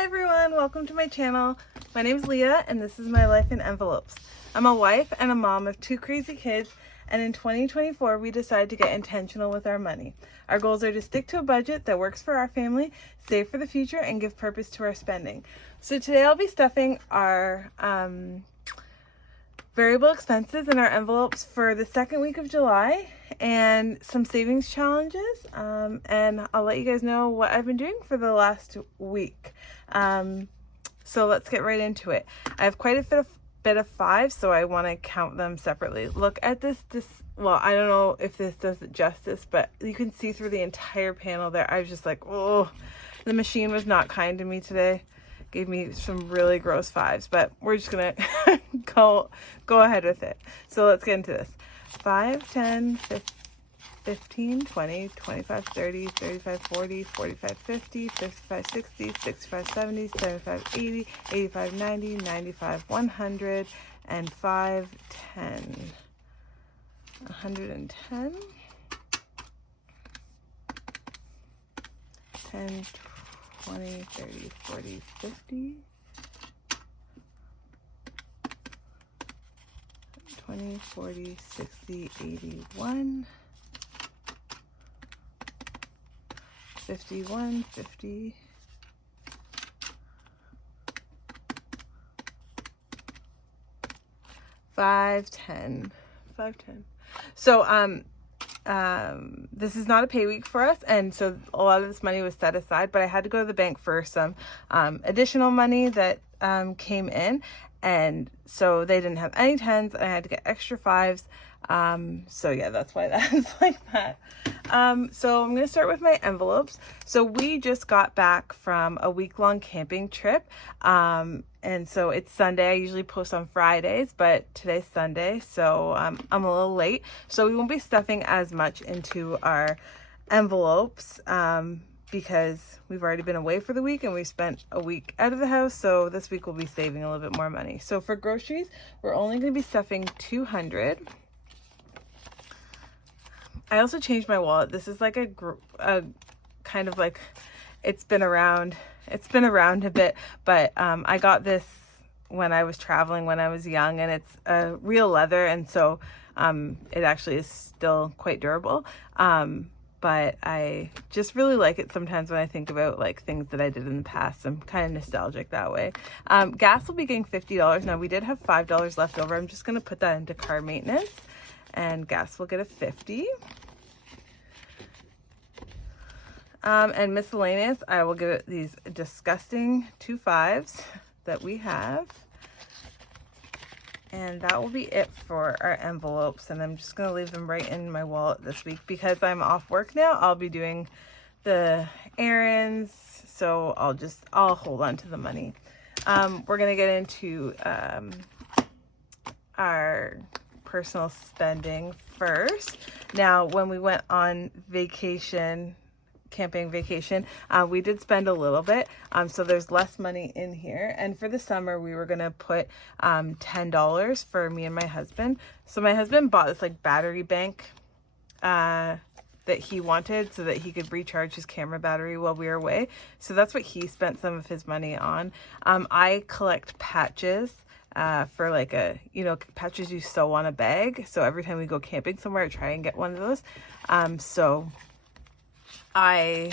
Hi everyone, welcome to my channel. My name is Leah and this is my life in envelopes. I'm a wife and a mom of 2 crazy kids, and in 2024 we decided to get intentional with our money. Our goals are to stick to a budget that works for our family, save for the future, and give purpose to our spending. So today I'll be stuffing our variable expenses in our envelopes for the second week of July and some savings challenges, and I'll let you guys know what I've been doing for the last week. So let's get right into it. I have quite a bit of 5, so I want to count them separately. Look at this, well, I don't know if this does it justice, but you can see through the entire panel there. I was just like, oh, the machine was not kind to me today. Gave me some really gross 5s, but we're just gonna go ahead with it. So let's get into this. 5, 10, 15, 20, 25, 30, 35, 40, 45, 50, 55, 60, 65, 70, 75, 80, 85, 90, 95, 100, and 5, 10. 110. 10, 20, 30, 40, 50, 20, 40, 60, 81, 51, 50, 5, 10, 5, 10. So, this is not a pay week for us, and so a lot of this money was set aside, but I had to go to the bank for some additional money that came in, and so they didn't have any 10s and I had to get extra 5s. So yeah, that's why that's like that. So I'm going to start with my envelopes. So we just got back from a week-long camping trip. And so it's Sunday. I usually post on Fridays, but today's Sunday, so I'm a little late. So we won't be stuffing as much into our envelopes because we've already been away for the week and we spent a week out of the house. So this week we'll be saving a little bit more money. So for groceries, we're only going to be stuffing 200. I also changed my wallet. This is like a kind of like, it's been around a bit, but I got this when I was traveling when I was young, and it's a real leather, and so it actually is still quite durable. But I just really like it sometimes when I think about like things that I did in the past. I'm kind of nostalgic that way. Gas will be getting $50. Now we did have $5 left over. I'm just going to put that into car maintenance, and gas will get a 50. And miscellaneous, I will give it these disgusting 2 5s that we have. And that will be it for our envelopes. And I'm just going to leave them right in my wallet this week because I'm off work now. I'll be doing the errands, so I'll hold on to the money. We're going to get into our personal spending first. Now, when we went on vacation, camping vacation, we did spend a little bit, so there's less money in here. And for the summer we were gonna put $10 for me and my husband. So my husband bought this like battery bank that he wanted so that he could recharge his camera battery while we were away. So that's what he spent some of his money on. I collect patches for like patches you sew on a bag. So every time we go camping somewhere, I try and get one of those. So I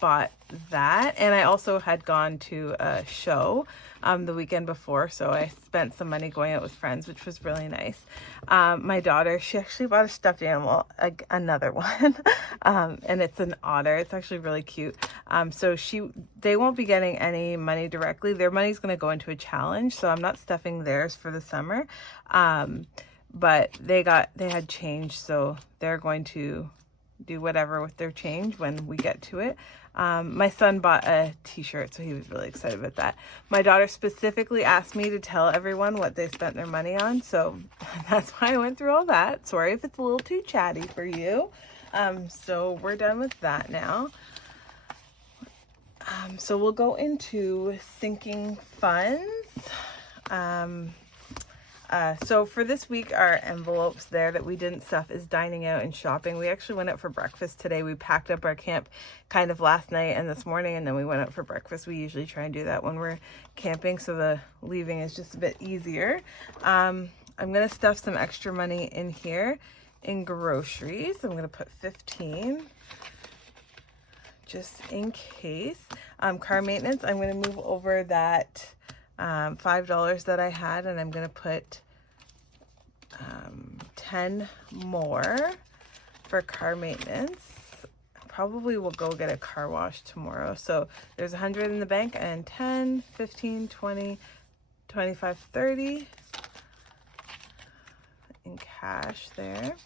bought that, and I also had gone to a show the weekend before, so I spent some money going out with friends, which was really nice. My daughter, she actually bought a stuffed animal, another one, and it's an otter. It's actually really cute. So they won't be getting any money directly. Their money's going to go into a challenge, so I'm not stuffing theirs for the summer. But they had change, so they're going to do whatever with their change when we get to it. My son bought a t-shirt, so he was really excited about that. My daughter specifically asked me to tell everyone what they spent their money on, so that's why I went through all that. Sorry if it's a little too chatty for you. So we're done with that now. So we'll go into sinking funds. So for this week, our envelopes there that we didn't stuff is dining out and shopping. We actually went out for breakfast today. We packed up our camp kind of last night and this morning, and then we went out for breakfast. We usually try and do that when we're camping, so the leaving is just a bit easier. I'm going to stuff some extra money in here in groceries. I'm going to put 15 just in case. Car maintenance, I'm going to move over that $5 that I had, and I'm going to put 10 more for car maintenance. Probably will go get a car wash tomorrow. So there's 100 in the bank, and 10, 15, 20, 25, 30 in cash there.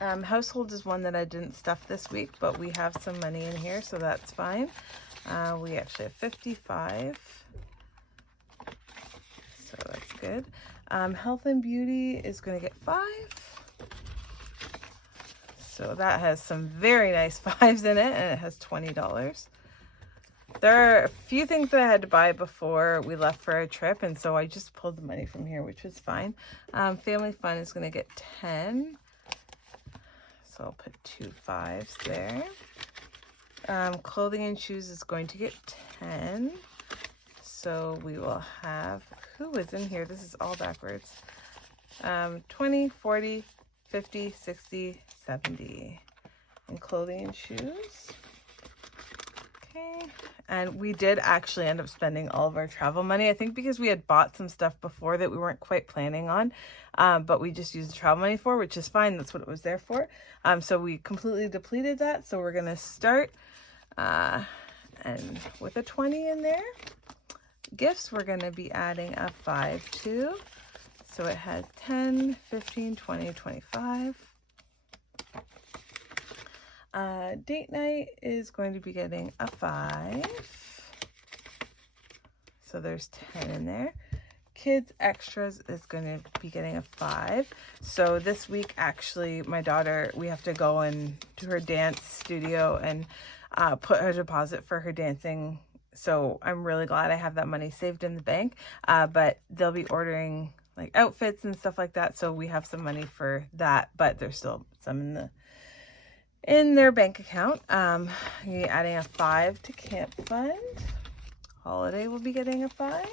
Household is one that I didn't stuff this week, but we have some money in here, so that's fine. We actually have 55, so that's good. Health and beauty is going to get 5, so that has some very nice 5s in it, and it has $20. There are a few things that I had to buy before we left for a trip, and so I just pulled the money from here, which was fine. Family fun is going to get 10, so I'll put 2 5s there. Clothing and shoes is going to get 10. So we will have, who is in here? This is all backwards. 20, 40, 50, 60, 70 in clothing and shoes. Okay. And we did actually end up spending all of our travel money. I think because we had bought some stuff before that we weren't quite planning on, but we just used the travel money for, which is fine. That's what it was there for. So we completely depleted that. So we're going to start and with a 20 in there. Gifts, we're going to be adding a 5 to. So it has 10, 15, 20, 25. Date night is going to be getting a 5. So there's 10 in there. Kids extras is going to be getting a 5. So this week, actually, my daughter, we have to go and do her dance studio and put her deposit for her dancing. So I'm really glad I have that money saved in the bank. But they'll be ordering like outfits and stuff like that. So we have some money for that, but there's still some in their bank account. You're adding a 5 to camp fund. Holiday will be getting a 5.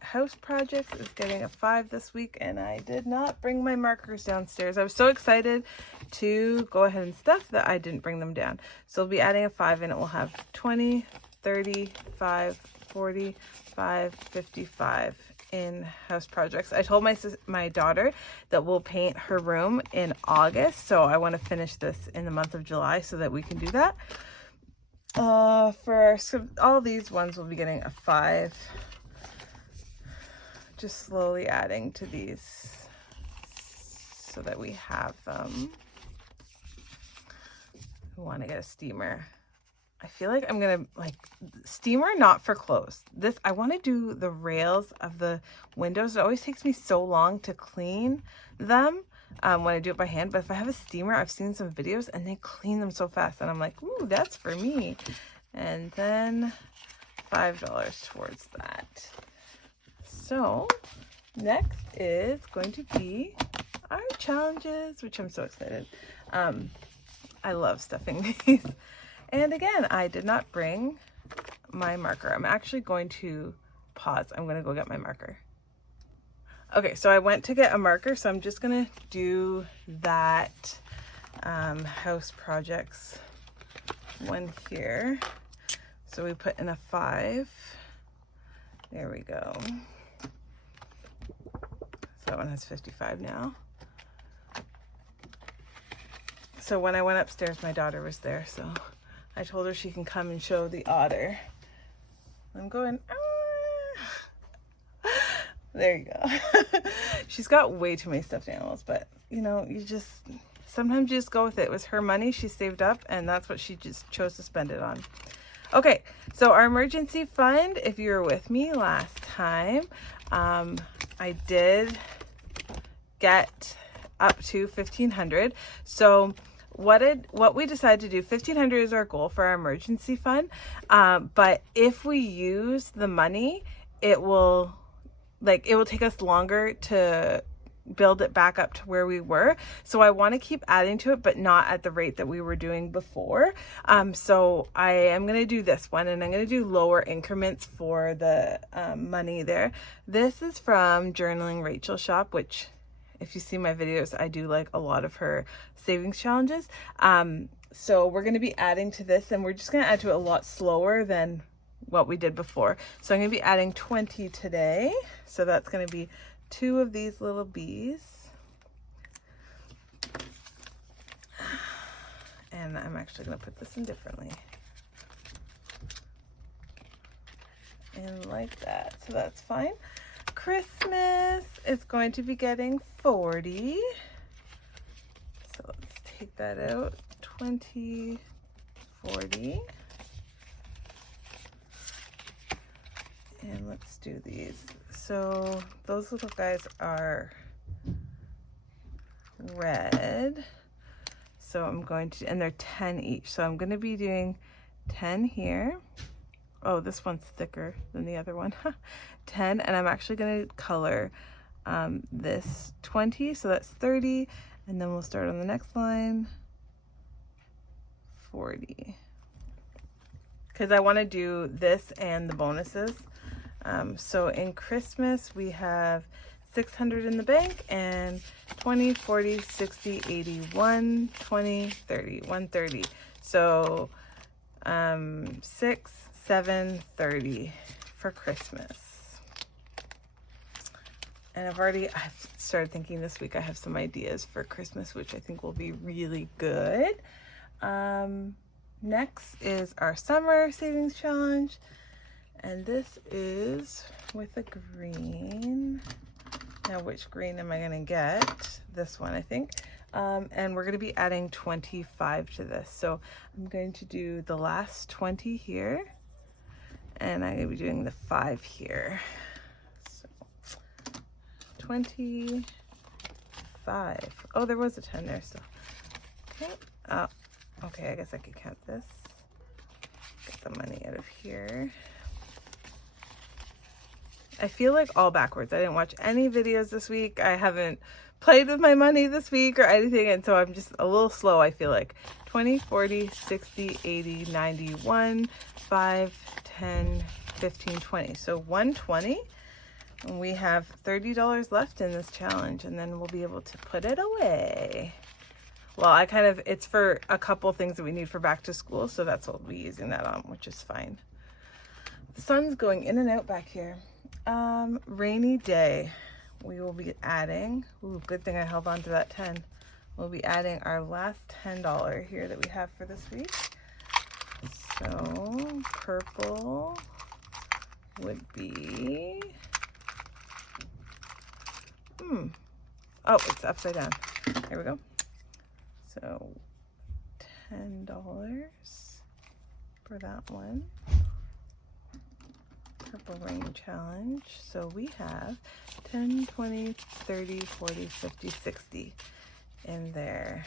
House projects is getting a 5 this week, and I did not bring my markers downstairs. I was so excited to go ahead and stuff that I didn't bring them down. So we'll be adding a 5, and it will have 20, 30, 5, 40, 5, 55 in house projects. I told my daughter that we'll paint her room in August, so I want to finish this in the month of July so that we can do that. So all these ones will be getting a 5. Just slowly adding to these so that we have them. I want to get a steamer. I feel like I'm gonna steamer, not for clothes. This, I want to do the rails of the windows. It always takes me so long to clean them when I do it by hand, but if I have a steamer, I've seen some videos and they clean them so fast, and I'm like, ooh, that's for me. And then $5 towards that. So next is going to be our challenges, which I'm so excited. I love stuffing these. And again, I did not bring my marker. I'm actually going to pause. I'm going to go get my marker. Okay, so I went to get a marker, so I'm just going to do that house projects one here. So we put in a 5. There we go. That one has 55 now. So when I went upstairs, my daughter was there, so I told her she can come and show the otter. I'm going, ah. There you go. She's got way too many stuffed animals, but you know, sometimes you just go with it. It was her money she saved up, and that's what she just chose to spend it on. Okay, so our emergency fund, if you were with me last time, I did get up to $1,500. So what we decided to do, $1,500 is our goal for our emergency fund. But if we use the money, it will take us longer to build it back up to where we were. So I want to keep adding to it, but not at the rate that we were doing before. So I am going to do this one, and I'm going to do lower increments for the money there. This is from Journaling Rachel Shop, which if you see my videos, I do like a lot of her savings challenges. So we're going to be adding to this, and we're just going to add to it a lot slower than what we did before. So I'm going to be adding 20 today. So that's going to be 2 of these little bees. And I'm actually going to put this in differently. And like that. So that's fine. Christmas is going to be getting 40. So let's take that out. 20, 40. And let's do these. So those little guys are red. So I'm going to, and they're 10 each. So I'm going to be doing 10 here. Oh, this one's thicker than the other one. 10, and I'm actually going to color this 20, so that's 30, and then we'll start on the next line, 40. Because I want to do this and the bonuses. So in Christmas, we have 600 in the bank, and 20, 40, 60, 80, 120, 30, 130. So 6, 7, 30 for Christmas. And I've started thinking this week, I have some ideas for Christmas, which I think will be really good. Next is our summer savings challenge. And this is with a green. Now, which green am I going to get? This one, I think. And we're going to be adding 25 to this. So I'm going to do the last 20 here. And I'm going to be doing the 5 here. So 25. Oh, there was a 10 there still. Okay. Oh, okay. I guess I could count this. Get the money out of here. I feel like all backwards. I didn't watch any videos this week. I haven't played with my money this week or anything. And so I'm just a little slow, I feel like. 20, 40, 60, 80, 91, 5, 10, 15, 20. So 120. And we have $30 left in this challenge, and then we'll be able to put it away. Well, it's for a couple things that we need for back to school. So that's what we'll be using that on, which is fine. The sun's going in and out back here. Rainy day. We will be adding, good thing I held on to that 10. We'll be adding our last $10 here that we have for this week. So purple would be, oh, it's upside down. Here we go. So $10 for that one. Purple rain challenge. So we have 10, 20, 30, 40, 50, 60 in there.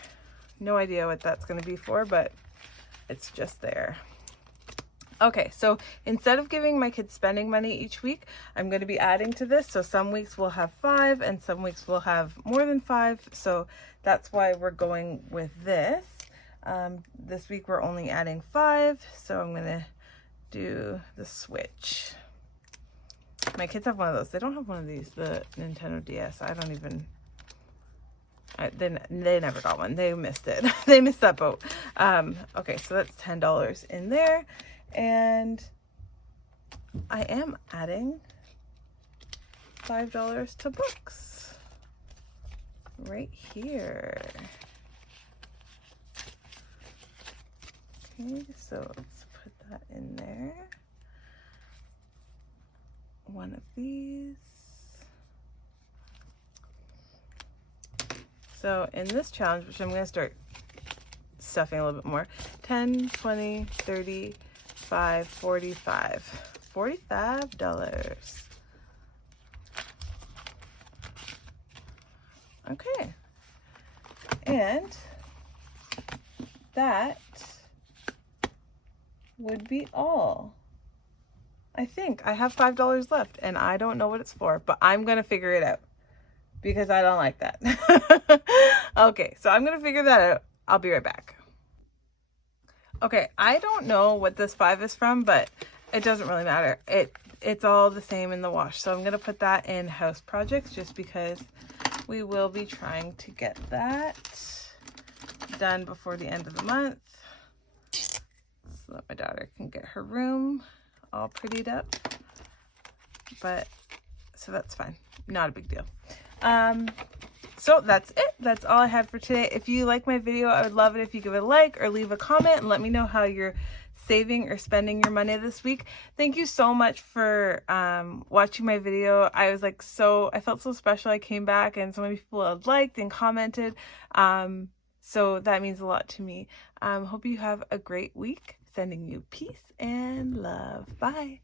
No idea what that's going to be for, but it's just there. Okay, so instead of giving my kids spending money each week, I'm going to be adding to this. So some weeks we'll have 5 and some weeks we'll have more than 5. So that's why we're going with this. This week we're only adding 5. So I'm going to do the switch. My kids have one of those. They don't have one of these, the Nintendo DS. They never got one. They missed it. They missed that boat. Okay, so that's $10 in there. And I am adding $5 to books right here. Okay, so let's put that in there. One of these. So in this challenge, which I'm going to start stuffing a little bit more, 10, 20, 30, 5, 45. $45. Okay. And that would be all. I think I have $5 left and I don't know what it's for, but I'm going to figure it out because I don't like that. Okay, so I'm going to figure that out. I'll be right back. Okay, I don't know what this 5 is from, but it doesn't really matter. It's all the same in the wash. So I'm going to put that in house projects just because we will be trying to get that done before the end of the month so that my daughter can get her room all prettied up. But so that's fine, not a big deal. So that's it. That's all I had for today. If you like my video, I would love it if you give it a like or leave a comment and let me know how you're saving or spending your money this week. Thank you so much for watching my video. I was like I felt so special. I came back and so many people had liked and commented. So that means a lot to me. Hope you have a great week. Sending you peace and love. Bye.